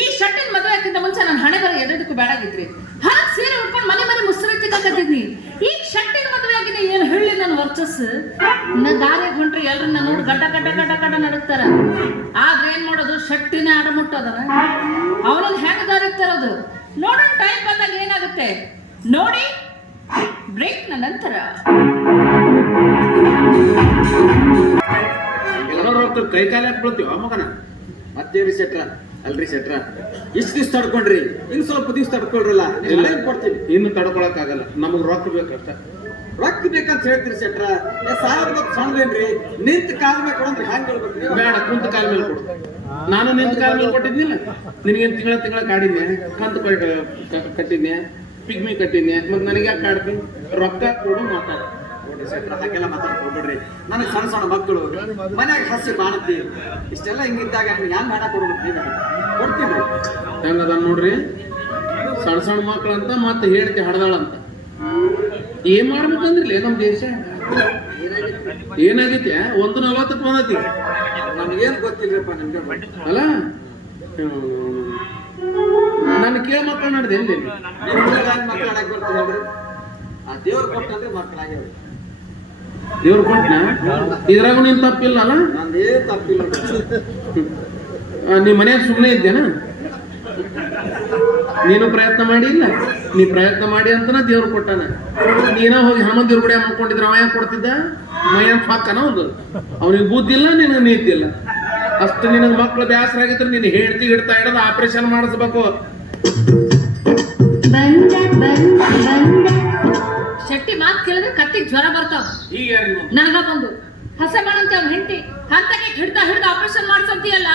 ಈ ಶಟ್ಟಿನ ಮದುವೆ ಆಗ್ತಿದ್ದ ಮುಂಚೆ ನಾನು ಹಣೆ ಬರ ಎದಕ್ಕೂ ಬೇಡಾಗಿದ್ರಿ ಹಾಗೆ ಸೀರೆ ಉಟ್ಕೊಂಡು ಮನೆ ಮನೆ ಮುಸ್ರಿ ತಿಕ್ಕತ್ತಿದ್ನಿ. ಈಗ ಶಟ್ಟಿನ ಮದುವೆ ಆಗಿದೆ ಏನು ಹೇಳಿ ನನ್ನ ವರ್ಚಸ್ ದಾರಿಯಾಗ ಹೊಂಟ್ರಿ ಎಲ್ರನ್ನ ನೋಡಿ ಗಡ್ಡ ಗಡ್ಡ ಗಡ್ಡ ಗಡ್ಡ ನಡಕ್ತಾರ. ಆದ್ರೆ ಏನ್ ಮಾಡೋದು ಶಟ್ಟಿನ ಆಡ ಮುಟ್ಟೋದರ ಅವನನ್ನ ಹೆಂಗ ದಾರಿ ತರೋದು ನೋಡೋಣ. ಟೈಮ್ ಬಂದಾಗ ಏನಾಗುತ್ತೆ ನೋಡಿ ಬ್ರೇಕ್ ನ ನಂತರ. ಕೈ ಕಾಲ ಹಾಕಿ ಬೀಳ್ತೀವ ಮಗನ ಮತ್ತೇರಿ ಸೆಟ್ರ ಅಲ್ರಿ ಸೆಟ್ರ ಇಷ್ಟು ದಿವ್ಸ ತಡ್ಕೊಂಡ್ರಿ ಇನ್ನು ಸ್ವಲ್ಪ ದಿವ್ಸ ತಡ್ಕೊಳ್ರಲ್ಲ ಕೊಡ್ತೀವಿ. ಇನ್ನು ತಡ್ಕೊಳಕ್ ಆಗಲ್ಲ, ನಮಗ್ ರೊಕ್ಕ ಬೇಕಷ್ಟ. ರೊಕ್ಕ ಬೇಕಂತ ಹೇಳ್ತೀರಿ ಸೆಟ್ರ. ಸಾವಿರ ಸಣ್ಣದೇನ್ರಿ ನಿಂತ ಕಾಲ ಮೇಲೆ ಕೊಡಂದ್ರೆ ಹ್ಯಾಂಗ ಹೇಳ್ಬೇಕ್ರಿ? ಬೇಡ, ಕುಂತ ಕಾಲ ಮೇಲೆ ಕೊಡು. ನಾನು ನಿಂತ ಕಾಲ ಮೇಲೆ ಕೊಟ್ಟಿದ್ನಿಲ್ಲ, ನಿನಗೇನು ತಿಂಗಳ ಕಾಡಿದ್ನೆ, ಕಂತ ಕಟ್ಟಿದ್ನೆ, ಪಿಗ್ಮಿ ಕಟ್ಟಿದ್ನೆ, ಮತ್ತೆ ನನಗೆ ಯಾಕೆ ಕಾಡ್ತೀನಿ? ರೊಕ್ಕ ಕೊಡು ಮಾತಾಡ ಹಾಗೆಲ್ಲ ಮಾತಾಡ್ಕೊಡ್ಬೇಡ್ರಿ. ನನಗೆ ಸಣ್ಣ ಸಣ್ಣ ಮಕ್ಕಳು ಮನ್ಯಾಗ ಹಸಿ ಬಾಣತಿ ಇಷ್ಟೆಲ್ಲ ಹಿಂಗಿದ್ದಾಗ ನಿಮ್ಗೆ ಹ್ಯಾಂಗ ಹಣ ಕೊಡ್ಬೇಕು? ಕೊಡ್ತೀವಿ. ಹೆಂಗದ ನೋಡ್ರಿ, ಸಣ್ಣ ಸಣ್ಣ ಮಕ್ಕಳು ಅಂತ ಮತ್ತೆ ಹೇಳಿಕೆ ಹಡ್ದಾಳಂತ. ಏನ್ ಮಾಡ್ಬೇಕಂದ್ರಿಲ್ಲ ನಮ್ ದೇಶ ಏನಾಗೈತೆ? 1:40 ಬಂದತಿ. ನಮ್ಗೇನ್ ಗೊತ್ತಿಲ್ರಿಪ್ಪ ನಿಮ್ಗೆ ಅಲ್ಲ. ನನ್ನ ಕೇಳ ಮಕ್ಕಳು ನಡೆದೆ ಎಲ್ಲಿ ಮಕ್ಕಳು ಆಡಕ್ ಬರ್ತೀವಿ ನೋಡ್ರಿ. ಆ ದೇವ್ರ ಕೊಟ್ಟಂದ್ರೆ ಮಕ್ಕಳಾಗ್ಯಾವ. ದೇವ್ರ ಕೊಟ್ಟನ ಇದ್ರಾಗ ನೀನ್ ತಪ್ಪಿಲ್ಲ ಅಲ್ಲ? ನಂದೇ ತಪ್ಪಿಲ್ಲ. ನೀ ಮನ್ಯಾಗ ಸುಮ್ಮನೆ ಇದ್ದೇನ? ನೀನು ಪ್ರಯತ್ನ ಮಾಡಿ ಇಲ್ಲ? ನೀ ಪ್ರಯತ್ನ ಮಾಡಿ ಅಂತನ ದೇವ್ರು ಕೊಟ್ಟಾನ. ನೀನ ಹೋಗಿ ಹನುಮಂದಿವ್ರ ಕೂಡ ಮಾಡ್ಕೊಂಡಿದ್ರ ಅವ ಏನ್ ಕೊಡ್ತಿದ್ದ? ಮೈಯನ್ ಫಾಕನ ಒಂದು. ಅವನಿಗೆ ಬುದ್ಧಿ ಇಲ್ಲ, ನಿನಗೆ ನೀತಿ ಇಲ್ಲ. ಅಷ್ಟು ನಿನಗೆ ಮಕ್ಳು ಬ್ಯಾಸರ ಆಗಿದ್ರೆ ನೀನು ಹೇಳ್ತಿ ಹಿಡ್ತಾ ಇಡೋದು ಆಪರೇಷನ್ ಮಾಡಿಸ್ಬೇಕು. ಶೆಟ್ಟಿ ಮಾತು ಕೇಳಿದ್ರೆ ಕತ್ತಿಗೆ ಜ್ವರ ಬರ್ತಾವ. ಈಗ ನನಗ ಬಂದು ಹಸ ಮಾಡಂತ ಅವ್ನ ಹೆಂಡತಿ ಹಂತಕ್ಕೆ ಹಿಡ್ದ ಆಪರೇಷನ್ ಮಾಡ್ಸಂತೀಯಲ್ಲ.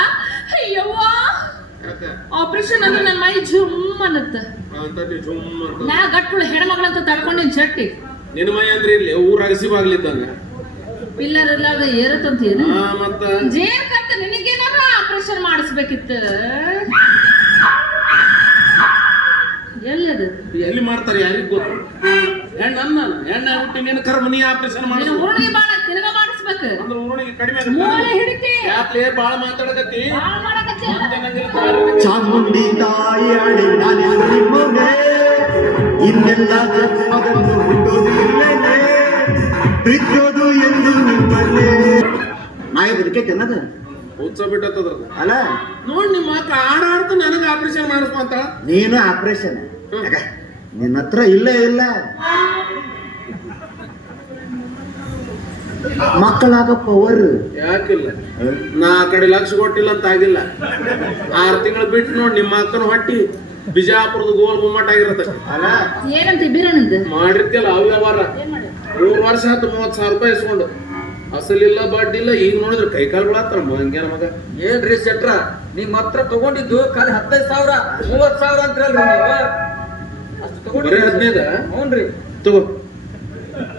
ಅಯ್ಯವ್ವ, ಆಪರೇಷನ್ ಅಂದ್ರೆ ನನ್ನ ಮೈ ಜುಮ್ ಅನ್ನತ್ತ. ನಾ ಗಟ್ಟುಳು ಹೆಣ್ಮಗಳಂತ ತಡ್ಕೊಂಡೇನ್ ಶೆಟ್ಟಿ. ನಿನ್ನ ಮೈ ಅಂದ್ರೆ ಇಲ್ಲಿ ಊರ ಅಗಸಿಬಾಗ್ಲಿದ್ದಂಗ ಪಿಲ್ಲರ್ ಇಲ್ಲಾರ್ದ ಏರತ್ತಂತೀನ ಮತ್ತ ಜೇರ್ ಕತ್ತ ನಿನಗೇನಾರ ಆಪರೇಷನ್ ಮಾಡಿಸ್ಬೇಕಿತ್ತು. ಎಲ್ಲದು ಎಲ್ಲಿ ಮಾಡ್ತಾರೆ ಯಾರಿಗ್ ಗೊತ್ತು? ಹೆಣ್ಣ ಹುಟ್ಟಿ ನಿನ್ನ ಕರ್ಮ ನೀ ಆಪರೇಷನ್ ಮಾಡಿ ಊರಿಗೆ ಬಾಳ ತಿರ್ಗ ಮಾಡಿಸ್ಬೇಕು ಅಂದ್ರೆ ಊರಿಗೆ ಕಡಿಮೆ ಮೂಳೆ ಹಿಡಿತಿ ಯಾಕೆ ಬಾಳ ಮಾತಾಡಕತ್ತಿ? ಚಾಮುಂಡಿ ತಾಯಿ ನಿಮ್ಮನೆ ಇನ್ನೆಲ್ಲ ಮಗನ್ನು ಹುಟ್ಟೋದು ಇಲ್ಲೇನೆ ಬಿದ್ದೋದು ಎಂದು ನಿಮ್ಮನೆ ನಾಯಿ ಬದುಕೈತೆ ಅನ್ನೋದು ಉತ್ಸವ ಬಿಟ್ಟದ ಅಲ್ಲ. ನೋಡ್ ನಿಮ್ಮ ಮಕ್ಕ ಆಡಾಡ್ತು ನನಗೆ ಆಪರೇಷನ್ ಮಾಡಿಸ್ಕೊ ಅಂತ. ನೀನು ಆಪರೇಷನ್ ನಿನ್ನ ಹತ್ರ ಇಲ್ಲೇ ಇಲ್ಲ. ಮಕ್ಕಳಾಗ ಪವರ್ ಯಾಕಿಲ್ಲ? ನಾ ಆ ಕಡೆ ಲಕ್ಷ ಕೊಟ್ಟಿಲ್ಲ ಅಂತ ಆಗಿಲ್ಲ. 6 ತಿಂಗಳು ಬಿಟ್ಟು ನೋಡಿ ನಿಮ್ಮ ಅಕ್ಕನ ಹೊಟ್ಟಿ ಬಿಜಾಪುರದ ಗೋಲ್ ಗುಮ್ಮಟ ಆಗಿರತ್ತ ಅಲ್ಲ. ಏನಂತ ಬೀರಣ್ಣಂದು ಮಾಡಿರ್ತಿಯಲ್ಲ ಅವ್ ವ್ಯವಹಾರ 3 ವರ್ಷ ಆಯ್ತು 30,000 ರೂಪಾಯಿ ಇಸ್ಕೊಂಡು. ಅಸಲಿಲ್ಲ ಬಡ್ಡಿ ಇಲ್ಲ. ಈಗ ನೋಡಿದ್ರೆ ಕೈ ಕಾಲುಗಳಾತ್ರ ಹಂಗೇನ ಮಗ. ಏನ್ರಿ ಶೆಟ್ರ ನಿಮ್ ಹತ್ರ ತಗೊಂಡಿದ್ದು ಖಾಲಿ 15,000 30,000 ಅಂದ್ರಲ್ರಿ ನೀವು? ಅಷ್ಟು ಬರೀ 15? ಹ್ಞೂನ್ರಿ. ತಗೋ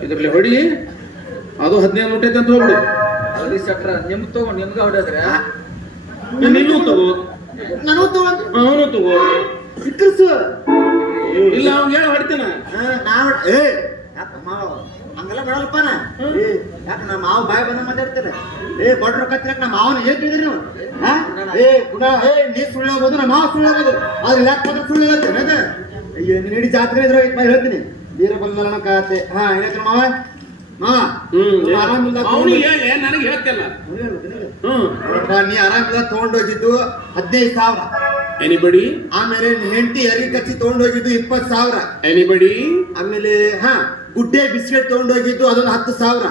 ಇದ್ರಲ್ಲಿ ಹೊಡಿ, ಅದು 15 ಮುಟ್ಟೈತೆ ಅಂತ ಹೋಗ್ಬಿಡು. ಅಲ್ರಿ ಶೆಟ್ರ ನಿಮ್ಗೆ ತಗೊಂಡು ನಿಮ್ಗೆ ಹೊಡೆದ್ರೆ ನೀನು ತಗೋ, ನಾನು ತಗೊಂಡು ಅವನು ತಗೋ. ಸಿಕ್ಕಲ್ಸು ಇಲ್ಲ ಅವ್ನು ಹೇಳ ಹೊಡಿತೇನ. ನಾವು ಹಂಗೆಲ್ಲ ಬಿಡಲ್ಲಪ್ಪ ನಾ. ಯಾಕೆ ನಮ್ಮ ಮಾವು ಬಾಯಿ ಬಂದ ಮಾತಾಡ್ತಾರೆ. ಬಡ್ರ ಕತ್ತಿರಕ್ ನಮ್ಮ ಮಾವನ ಏನ್ ತಿಳಿದ್ರಿ ನೀವು? ನೀ ಸುಳ್ಳು ಹೇಳ್ಬೋದು, ನಮ್ಮ ಮಾವ ಸುಳ್ಳು ಹೇಳ್ಬೋದು. ಆದ್ರೆ ಲೆಕ್ಕ ಸುಳ್ಳು ಹೇಳತ್ತೇನೆ ಅದ. ಅಯ್ಯೋ ನೀಡಿ ಜಾತ್ರೆ ಇದ್ರೆ ಹೇಳ್ತೀನಿ. ಬೀರ ಬಂದ ಕಾತೆ. ಹೇಳ್ತೀನಿ ಮಾವ ಆರಾಮಿಲ್ಲ. ನನಗೆ ಹೇಳ್ತಿಲ್ಲ. ನೀ ಆರಾಮಿಲ್ಲ ತಗೊಂಡೋಗಿದ್ದು 15,000. ಎನಿಬಡಿ? ಆಮೇಲೆ ಹೆಂಡತಿ ಎರಿ ಕಚ್ಚಿ ತಗೊಂಡೋಗಿದ್ದು 20,000. ಎನಿಬಡಿ? ಆಮೇಲೆ ಗುಡ್ಡೆ ಬಿಸ್ಕೆಟ್ ತಗೊಂಡೋಗಿದ್ದು ಅದೊಂದು 10,000.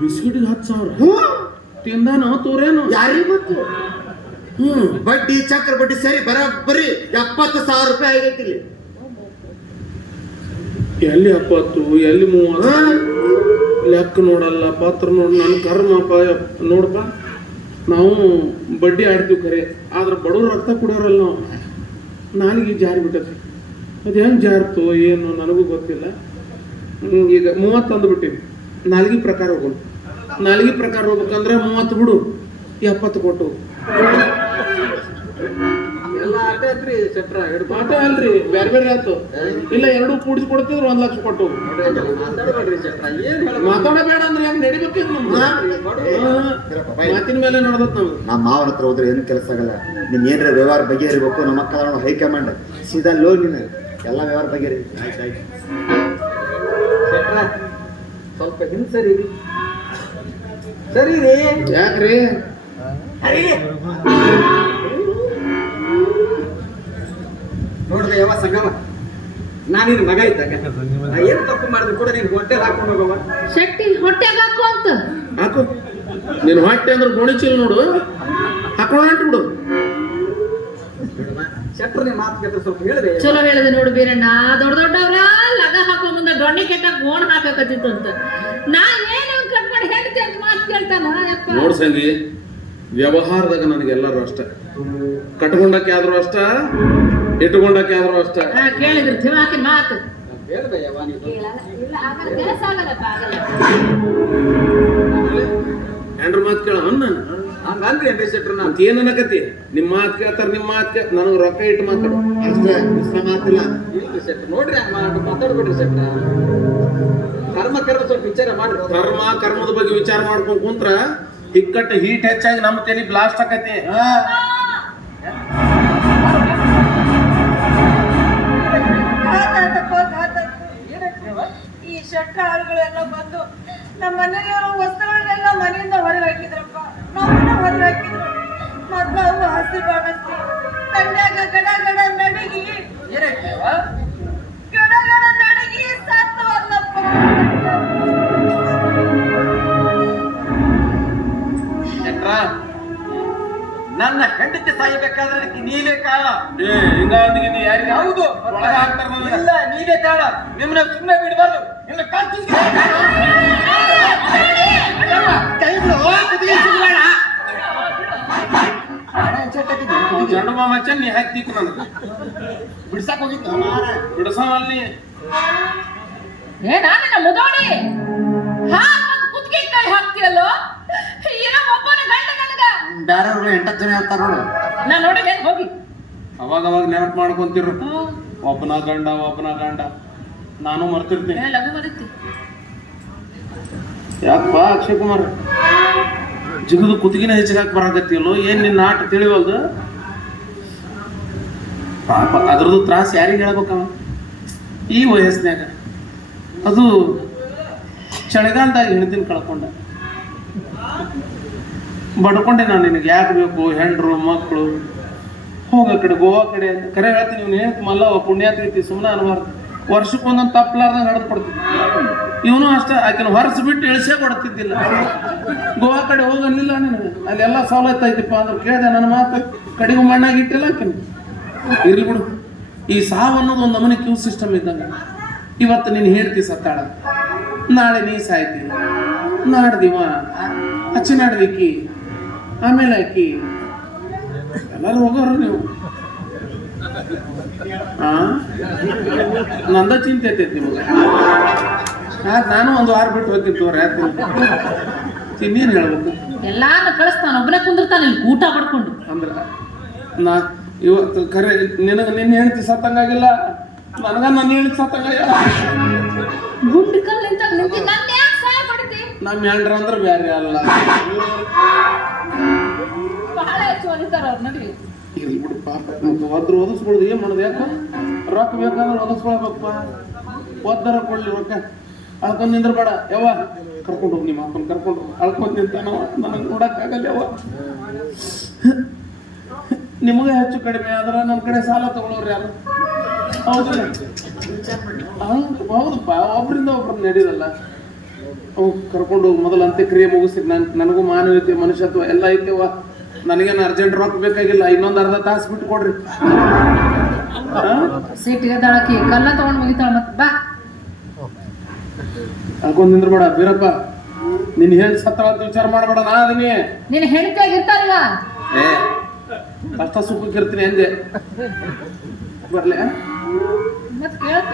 ಬಿಸ್ಕಿಟ್ 10,000 ತಿಂದ ನಾವು ತೋರೇನು ಯಾರಿಗೂ ಗೊತ್ತು. ಬಡ್ಡಿ ಚಕ್ರ ಬಡ್ಡಿ ಸರಿ ಬರೋಬ್ಬರಿ 70,000 ರೂಪಾಯಿ ಆಗೈತಿ ಇಲ್ಲಿ. ಎಲ್ಲಿ 70 ಎಲ್ಲಿ 30 ಲೆಕ್ಕ ನೋಡಲ್ಲ, ಪತ್ರ ನೋಡ. ನನ್ನ ಕರ್ಮಪ್ಪ ನೋಡಪ್ಪ. ನಾವು ಬಡ್ಡಿ ಆಡ್ತೀವಿ ಖರೆ, ಆದ್ರೆ ಬಡವ್ರ ರಕ್ತ ಕುಡಿಯೋರಲ್ಲ ನಾವು. ನಾಲಿಗೆ ಜಾರಿ ಬಿಟ್ಟತಿ. ಅದು ಹೆಂಗೆ ಜಾರ್ತು ಏನು ನನಗೂ ಗೊತ್ತಿಲ್ಲ. ಈಗ 30 ಅಂದ್ಬಿಟ್ಟಿವಿ. ನಾಲ್ಗಿ ಪ್ರಕಾರ ಹೋಗೋಣ. ನಾಲ್ಗಿ ಪ್ರಕಾರ ಹೋಗ್ಬೇಕಂದ್ರೆ 30 ಬಿಡು, 70 ಕೊಟ್ಟು. ಎಲ್ಲ ಆಟ ಐತ್ರಿ ಶೆಟ್ರ ಹಿಡ್ಕೊಂಡು ಮಾತ ಅಲ್ರಿ ಬ್ಯಾರೆ ಬೇರೆ ಆಯ್ತು ಇಲ್ಲ ಎರಡು ಕೂಡಿಸಿ ಕೊಡ್ತಿದ್ರು 1 ಲಕ್ಷ ಕೊಟ್ಟು ಮಾತಾಡಬೇಡ್ರಿ ಶೆಟ್ರ ಏನ್ ಹೇಳ ಮಾತಾಡಬೇಡ ಅಂದ್ರೆ ಹೆಂಗ್ ನಡಿಬೇಕಿದ್ ನಮ್ದು ಮಾತಿನ ಮೇಲೆ ನೋಡ್ದತ್ ನಮ್ದು. ನಮ್ಮ ಮಾವನ ಹತ್ರ ಹೋದ್ರೆ ಏನು ಕೆಲಸ ಆಗಲ್ಲ. ನಿನ್ ಏನ್ರ ವ್ಯವಹಾರ ಬಗೆಹರಿಬೇಕು. ನಮ್ಮ ಮಕ್ಕಳ ಹೈಕಮಾಂಡ್ ಸೀದಾ ಲೋ ನೀನು ಎಲ್ಲ ವ್ಯವಹಾರ ಬಗೆಹರಿ. ಆಯ್ತಾಯ್ತು ಶೆಟ್ರ ಸ್ವಲ್ಪ ಹಿಂಸರಿ ಸರಿ ರೀ ಯಾಕ್ರಿ ನೋಡ್ರಿ ಯಾವ ಸಂಗಮ ನಾನಿನ್ ಮಗ ಇದ್ದಾಗ ನಾ ಏನ್ ತಪ್ಪು ಮಾಡಿದ್ರು ಕೂಡ ನೀನ್ ಹೊಟ್ಟೆ ಹಾಕೊಂಡು ಹೋಗವ ಶೆಟ್ಟಿ ಹೊಟ್ಟೆಗೆ ಹಾಕು ಅಂತ ಹಾಕು ನೀನ್ ಹೊಟ್ಟೆ ಅಂದ್ರೆ ಗೋಣಿಚೀಲ ನೋಡು ಹಾಕೊಳ್ಳ ಬಿಡು. ಶೆಟ್ರ ನಿನ್ ಮಾತು ಕೇಳಿದ್ರೆ ಸ್ವಲ್ಪ ಹೇಳಿದೆ ಚಲೋ ಹೇಳಿದೆ ನೋಡು ಬೀರಣ್ಣ. ದೊಡ್ಡವ್ರ ಲಗ ಹಾಕೋ ಮುಂದೆ ದೊಣ್ಣೆ ಕೆಟ್ಟ ಗೋಣ ಹಾಕಕತ್ತಿತ್ತು ಅಂತ ನಾ ಏನು ಕಟ್ ಮಾಡಿ ಹೇಳ್ತಿ ಅಂತ ಮಾತು ಕೇಳ್ತಾನ ಯಪ್ಪ. ನೋಡ್ ಸಂಗಿ, ವ್ಯವಹಾರದಾಗ ನನಗೆಲ್ಲರೂ ಅಷ್ಟ, ಕಟ್ಕೊಂಡಕ್ಕೆ ಆದ್ರೂ ಅಷ್ಟ, ಇಟ್ಕೊಂಡಕ್ಕೆ ಆದ್ರೂ ಅಷ್ಟ. ಕೇಳಿದ್ರು ತಿವಾಕಿನ ಮಾತು ಹೇಳಿದೆ ಯಾವ ನೀವು ಕೆಲಸ ಆಗಲ್ಲಪ್ಪ ಆಗಲ್ಲ. ಹೆಂಡ್ರ ಮಾತು ಕೇಳ ನಾನು ಹಂಗಂದ್ರಿ ಏನ್ರಿ ಶೆಟ್ರ ನಾನು ಅಂತ ಏನ್ ಅನ್ನಕತಿ? ನಿಮ್ ಮಾತು ಕೇಳ್ತಾರ, ನಿಮ್ ಮಾತು ನನಗ್ ರೊಕ್ಕ ಇಟ್ಟು ಮಾತಾಡು ಅಷ್ಟೇ, ಮಿಶ್ರ ಮಾತಿಲ್ಲ. ಇಲ್ರಿ ಶೆಟ್ರ ನೋಡ್ರಿ ಹಂಗ ಮಾತಾಡ್ಬೇಡ್ರಿ ಶೆಟ್ರ. ಕರ್ಮ ಸ್ವಲ್ಪ ವಿಚಾರ ಮಾಡ್ರಿ. ಕರ್ಮದ ಬಗ್ಗೆ ವಿಚಾರ ಮಾಡ್ಕೊಂಡ್ ಕುಂತ್ರ ಇಕ್ಕಟ್ಟು ಹೀಟ್ ಹೆಚ್ಚಾಗಿ ನಮ್ಮ ತೆನಿ ಬ್ಲಾಸ್ಟ್ ಆಕತಿ. ಈ ಶೆಟ್ಟ ಆಳುಗಳೆಲ್ಲ ಬಂದು ನಮ್ಮ ಮನೆಯವರು ವಸ್ತುಗಳನ್ನೆಲ್ಲ ಮನೆಯಿಂದ ಹೊರಗೆ ಹಾಕಿದ್ರಪ್ಪ. ನಮ್ಮನ್ನ ಹೊರಗೆ ಹಾಕಿದ್ರು. ಮೊದ್ಲು ಅವು ಹಸಿ ಬಾಣಸ್ತಿ ಕಣ್ಯಾಗ ಗಡ ಗಡ ನಡಗಿ ಗಡ ಗಡ ನಡಗಿ ಸತ್ತವಲ್ಲಪ್ಪ. ಶೆಟ್ರ ನನ್ನ ಹೆಂಡತಿ ಸಾಯಬೇಕಾದ್ರೆ ಅದಕ್ಕೆ ನೀವೇ ಕಾರಣ. ಹೌದು, ಇಲ್ಲ ನೀವೇ ಕಾರಣ. ನಿಮ್ಮನ್ನ ಸುಮ್ಮನೆ ಬಿಡಬಾರ್ದು. ನಿನ್ನ ಕಾಲ್ತು ಗಂಡು ಮಾಮಚ್ಚ ನೀ ಹಾಕ್ತಿತ್ತು ನನಗೆ ಬಿಡ್ಸಕ್ ಹೋಗಿತ್ತು ಬಿಡಸವಲ್ಲಿ ಏನ ನಿನ್ನ ಮುದೋಡಿ ಕುತ್ತಿಗೆ ಕೈ ಹಾಕ್ತಿಯಲ್ಲೋ. ಏನೋ ಒಬ್ಬನ ಗಂಡ ನನಗ ಬೇರೆಯವ್ರು 8 ಜನ ಹೇಳ್ತಾರ ನೋಡು. ನಾ ನೋಡಿಲ್ಲ ಹೋಗಿ ಅವಾಗ ನೆನಪು ಮಾಡ್ಕೊಂತಿರು. ಒಬ್ಬನ ಗಂಡ ನಾನು ಮರ್ತಿರ್ತೀನಿ. ಲಘು ಬರುತ್ತೆ. ಯಾಕಪ್ಪ ಅಕ್ಷಯ್ ಕುಮಾರ್ ಜಿಗದು ಕುತ್ತಿಗೆನ ಹೆಚ್ಚಿಗಾಕ್ ಬರಾಕತ್ತಿಯಲ್ಲೋ? ಏನ್ ನಿನ್ನ ಆಟ ತಿಳಿವಲ್ದು? ಪಾಪ ಅದ್ರದ್ದು ತ್ರಾಸ ಯಾರಿಗೆ ಹೇಳ್ಬೇಕವ ಈ ವಯಸ್ಸಿನಾಗ? ಅದು ಚಳಿಗಾಲದಾಗ ಹೆಣ್ದಿನ ಕಳ್ಕೊಂಡ ಬಡ್ಕೊಂಡೆ ನಾನು. ನಿನಗೆ ಯಾಕೆ ಬೇಕು ಹೆಂಡ್ರು ಮಕ್ಕಳು? ಹೋಗ ಕಡೆ ಗೋವಾ ಕಡೆ ಅಂತ ಕರೆ ಹೇಳ್ತೀನಿ. ನೀವು ಏನು ಮಲ್ಲ ಪುಣ್ಯಾತ್ರೀತಿ ಸುಮ್ಮನೆ ಅನ್ಬಾರ್ದು. ವರ್ಷಕ್ಕೊಂದೊಂದು ತಪ್ಪಲಾರ್ದಂಗೆ ಹಡ್ದು ಕೊಡ್ತೀನಿ. ಇವನು ಅಷ್ಟೇ, ಆಕಿನ ಹೊರಸ್ಬಿಟ್ಟು ಇಳಿಸೇ ಕೊಡ್ತಿದ್ದಿಲ್ಲ. ಗೋವಾ ಕಡೆ ಹೋಗಲಿಲ್ಲ ನಿನಗೆ, ಅಲ್ಲೆಲ್ಲ ಸವಲತ್ತು ಐತಿಪ್ಪ ಅಂದ್ರೆ ಕೇಳಿದೆ. ನನ್ನ ಮಾತು ಕಡೆಗೂ ಮಣ್ಣಾಗಿ ಇಟ್ಟಿಲ್ಲ ಆಕಿನ. ಇರ್ಲಿ ಬಿಡು, ಈ ಸಾವು ಅನ್ನೋದು ಒಂದು ನಮೂನೆ ಕ್ಯೂ ಸಿಸ್ಟಮ್ ಇದ್ದಂಗೆ. ಇವತ್ತು ನೀನು ಹೇಳ್ತಿ ಸತ್ತಾಳ, ನಾಳೆ ನೀ ಸಾಯ್ತಿ, ನಾಡ್ದಿವ ಹಚ್ಚಿನಾಡ್ದಿಕ್ಕಿ, ಆಮೇಲೆ ಆಕಿ ಎಲ್ಲರೂ ಹೋಗೋರು ನೀವು. ನಂದ ಚಿಂತೆ ಐತೈತಿ ನಿಮಗೆ. ನಾನು ಒಂದು ವಾರ ಬಿಟ್ಟು ಹೋಗ್ತಿತ್ತು ರಾತ್ರಿ. ಇನ್ನೇನು ಹೇಳ್ಬೇಕು? ಎಲ್ಲಾನು ಕಳಿಸ್ತಾನ, ಒಬ್ಬನೇ ಕುಂದಿರ್ತಾನ ಇಲ್ಲಿ ಊಟ ಮಾಡ್ಕೊಂಡು. ಅಂದ್ರ ನಾ ಇವತ್ತು ಖರೆ ನಿನಗೆ ನಿನ್ನ ಹೇಳ್ತಿ ಸತ್ತಂಗಾಗಿಲ್ಲ, ನನಗ ನನ್ನ ಹೇಳ್ತಿ ಸತ್ತಂಗಾಗಿಲ್ಲ. ಗುಂಡು ಕಲ್ಲು ನಿಂತಿ ನನ್ನ ಯಾಕೆ ಸಹಾಯ ಮಾಡ್ತಿ? ನಮ್ಮ ಹೆಂಡ್ರ ಅಂದ್ರೆ ಬ್ಯಾರೆ ಅಲ್ಲ. ಬಹಳ ಹೆಚ್ಚು ಅನಿತಾರ ಅವ್ರು ನೋಡಿ. ಇರ್ಲಿ ಬಿಡು ಪಾಪ, ಮತ್ತೆ ಒದ್ರು ಓದಿಸ್ಕೊಳ್ದು ಏನ್ ಮಾಡೋದು? ಯಾಕ ರೊಕ್ಕ ಬೇಕಾದ್ರೆ ಓದಿಸ್ಕೊಳ್ಬೇಕಪ್ಪ. ಓದ್ದಾರ ಕೊಡ್ಲಿ ರೊಕ್ಕ. ಅಳ್ಕೊಂಡ್ ನಿಂದ್ರ ಬೇಡ ಯವ್ವ, ಕರ್ಕೊಂಡು ಹೋಗಿ ನಿಮ್ಮ ಅಪ್ಪನ ಕರ್ಕೊಂಡು ಅಳ್ಕೊಂಡ್ ನಿಂತಾನವ. ನನಗೆ ನೋಡಕ್ಕಾಗಲ್ಲ ಯವ್ವ. ನಿಮಗೆ ಹೆಚ್ಚು ಕಡಿಮೆ ಆದ್ರೆ ನನ್ನ ಕಡೆ ಸಾಲ ತಗೊಳ್ಳೋರು ಯಾರು? ಹೌದಿಲ್ಲ? ಹೌದಪ್ಪ, ಒಬ್ರಿಂದ ಒಬ್ರನ್ನ ನಡೀರಲ್ಲ. ಅವು ಕರ್ಕೊಂಡು ಹೋಗಿ ಮೊದಲು ಅಂತ್ಯಕ್ರಿಯೆ ಮುಗಿಸ್ತೀನಿ. ನನಗೂ ಮಾನವೀಯತೆ ಮನುಷ್ಯತ್ವ ಎಲ್ಲ ಐತೆವ. ನನಗೇನು ಅರ್ಜೆಂಟ್ ರೊಕ್ಕ ಬೇಕಾಗಿಲ್ಲ, ಇನ್ನೊಂದು ಅರ್ಧ ತಾಸು ಬಿಟ್ಟು ಕೊಡ್ರಿ. ಸೀಟಿಗೆ ದಳಕಿ ಕಲ್ಲ ತಗೊಂಡು ಮುಗಿತಾಳ. ಮತ್ತೆ ಬಾ ಅಲ್ಕೊಂಡ್ ನಿಂದ್ರ ಬೇಡ ಬೀರಪ್ಪ. ನಿನ್ ಹೇಳಿ ಸತ್ತಳ ಅಂತ ವಿಚಾರ ಮಾಡಬೇಡ. ನಾ ಅದೀನಿ, ನಿನ್ನ ಹೆಂಡತಿಯಾಗಿ ಇರ್ತಾರಲ್ಲ. ಕಷ್ಟ ಸುಖಕ್ಕೆ ಇರ್ತೀನಿ ಅಂದೆ. ಬರ್ಲೆ ಮತ್ತೆ ಕೇಳ್ತ